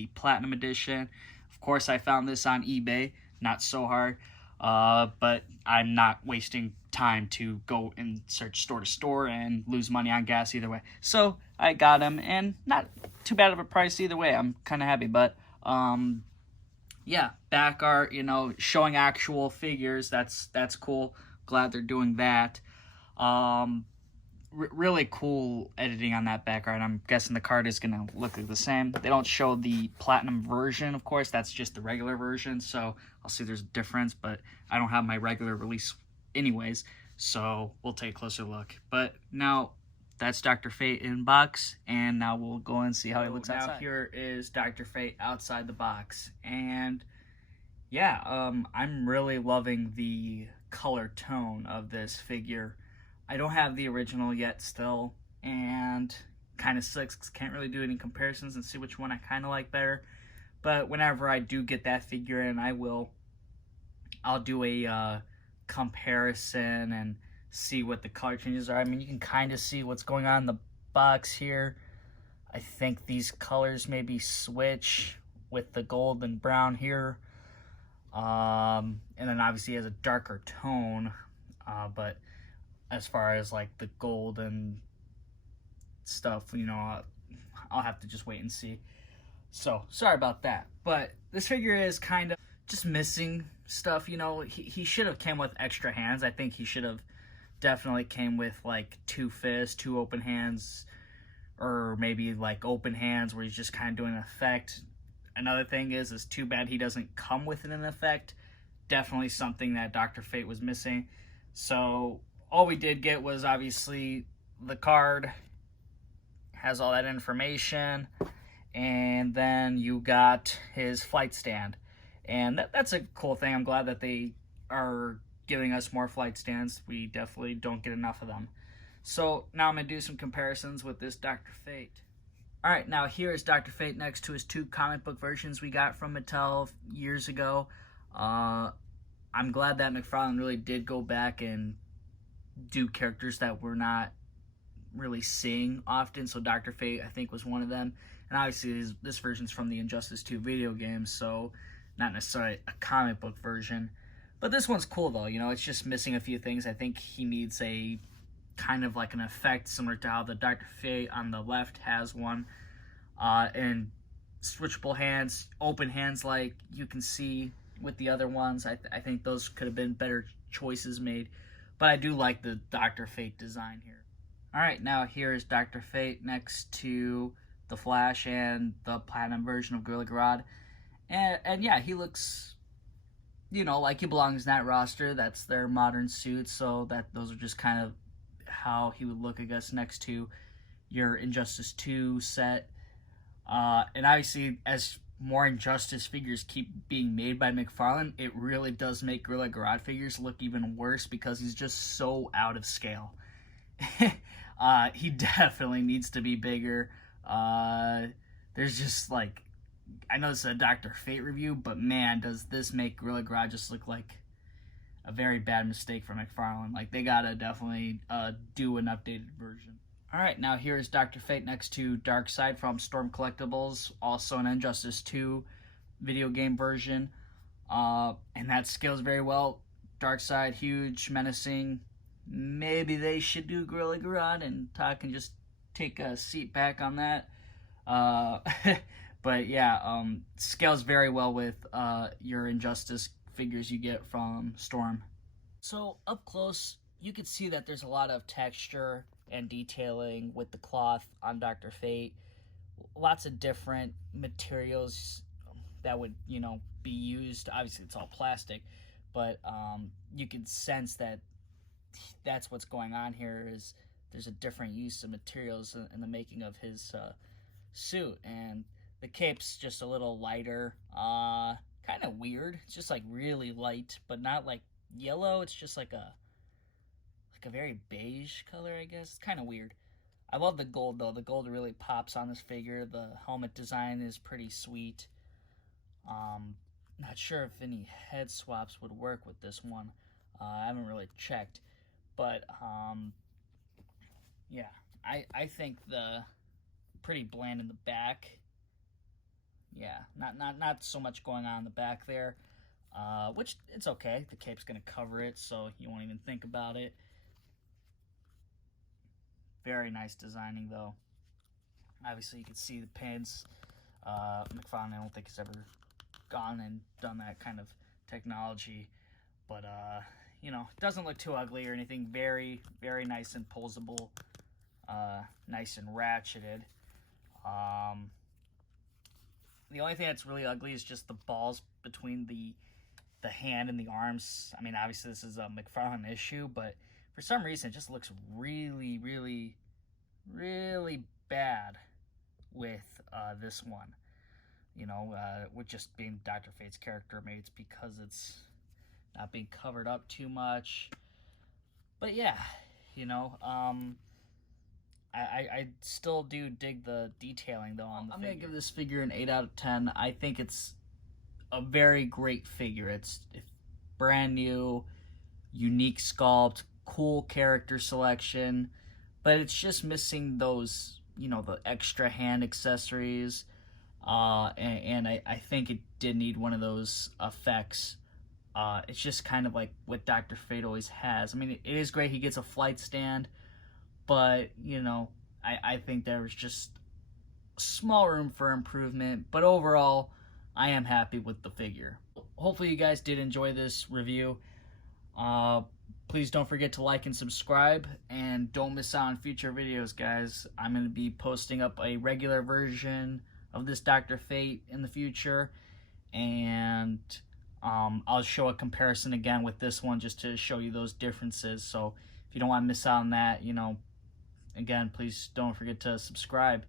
the Platinum Edition. Of course, I found this on eBay, not so hard, but I'm not wasting time to go and search store to store and lose money on gas either way. So I got him, and not too bad of a price either way. I'm kind of happy, but yeah, back art, you know, showing actual figures. That's cool. Glad they're doing that. Really cool editing on that back art. I'm guessing the card is gonna look like the same. They don't show the platinum version, of course. That's just the regular version, so I'll see there's a difference, but I don't have my regular release anyways, so we'll take a closer look. But now that's Dr. Fate in box, and now we'll go and see how he looks outside. Now here is Dr. Fate outside the box, and yeah, I'm really loving the color tone of this figure. I don't have the original yet still, and kind of sucks because can't really do any comparisons and see which one I kind of like better. But whenever I do get that figure in, I'll do a comparison and see what the color changes are. I mean, you can kind of see what's going on in the box here. I think these colors maybe switch with the gold and brown here. And then obviously it has a darker tone, but as far as like the gold and stuff, you know, I'll have to just wait and see. So sorry about that, but this figure is kind of just missing stuff. You know, he should have came with extra hands. I think he should have definitely came with like 2 fists, 2 open hands, or maybe like open hands where he's just kind of doing an effect. Another thing is too bad he doesn't come with an effect. Definitely something that Dr. Fate was missing. So all we did get was obviously the card, has all that information, and then you got his flight stand. And that's a cool thing. I'm glad that they are giving us more flight stands. We definitely don't get enough of them. So now I'm going to do some comparisons with this Dr. Fate. Alright, now here is Dr. Fate next to his 2 comic book versions we got from Mattel years ago. I'm glad that McFarlane really did go back and do characters that we're not really seeing often. So Dr. Fate, I think, was one of them. And obviously this version's from the Injustice 2 video game, so not necessarily a comic book version. But this one's cool though, you know, it's just missing a few things. I think he needs a kind of like an effect similar to how the Dr. Fate on the left has one. And switchable hands, open hands like you can see with the other ones. I think those could have been better choices made. But I do like the Dr. Fate design here. Alright, now here is Dr. Fate next to the Flash and the Platinum version of Gorilla Grodd. And yeah, he looks, you know, like he belongs in that roster. That's their modern suits, so those are just kind of how he would look, I guess, next to your Injustice 2 set. And obviously, as more Injustice figures keep being made by McFarlane, it really does make Gorilla Grodd figures look even worse because he's just so out of scale. He definitely needs to be bigger. There's just like, I know this is a Dr. Fate review, but man, does this make Gorilla Grodd just look like a very bad mistake for McFarlane. Like, they gotta definitely do an updated version. Alright, now here is Dr. Fate next to Darkseid from Storm Collectibles, also an Injustice 2 video game version. And that scales very well. Darkseid, huge, menacing. Maybe they should do Gorilla Grodd and talk and just take a seat back on that. But yeah, scales very well with your Injustice figures you get from Storm. So up close, you can see that there's a lot of texture and detailing with the cloth on Dr. Fate. Lots of different materials that would, you know, be used. Obviously, it's all plastic, but you can sense that that's what's going on here. Is there's a different use of materials in the making of his suit, and the cape's just a little lighter. Kind of weird. It's just like really light, but not like yellow. It's just like a very beige color, I guess. It's kind of weird. I love the gold though. The gold really pops on this figure. The helmet design is pretty sweet. Not sure if any head swaps would work with this one. I haven't really checked, but yeah, I think the pretty bland in the back. yeah, not so much going on in the back there, which it's okay. The cape's gonna cover it, so you won't even think about it. Very nice designing though. Obviously, you can see the pins. McFarlane, I don't think has ever gone and done that kind of technology, but you know, it doesn't look too ugly or anything. Very, very nice and posable, nice and ratcheted. The only thing that's really ugly is just the balls between the hand and the arms. I mean, obviously this is a McFarlane issue, but for some reason it just looks really, really, really bad with this one. You know, with just being Dr. Fate's character, maybe it's because it's not being covered up too much. But yeah, you know, I still do dig the detailing though on the figure. I'm gonna give this figure an 8 out of 10. I think it's a very great figure. It's brand new, unique sculpt, cool character selection, but it's just missing those, you know, the extra hand accessories. And I think it did need one of those effects. It's just kind of like what Dr. Fate always has. I mean, it is great he gets a flight stand, but, you know, I think there was just small room for improvement. But overall, I am happy with the figure. Hopefully you guys did enjoy this review. Please don't forget to like and subscribe, and don't miss out on future videos, guys. I'm going to be posting up a regular version of this Dr. Fate in the future, and I'll show a comparison again with this one just to show you those differences. So if you don't want to miss out on that, you know, again, please don't forget to subscribe.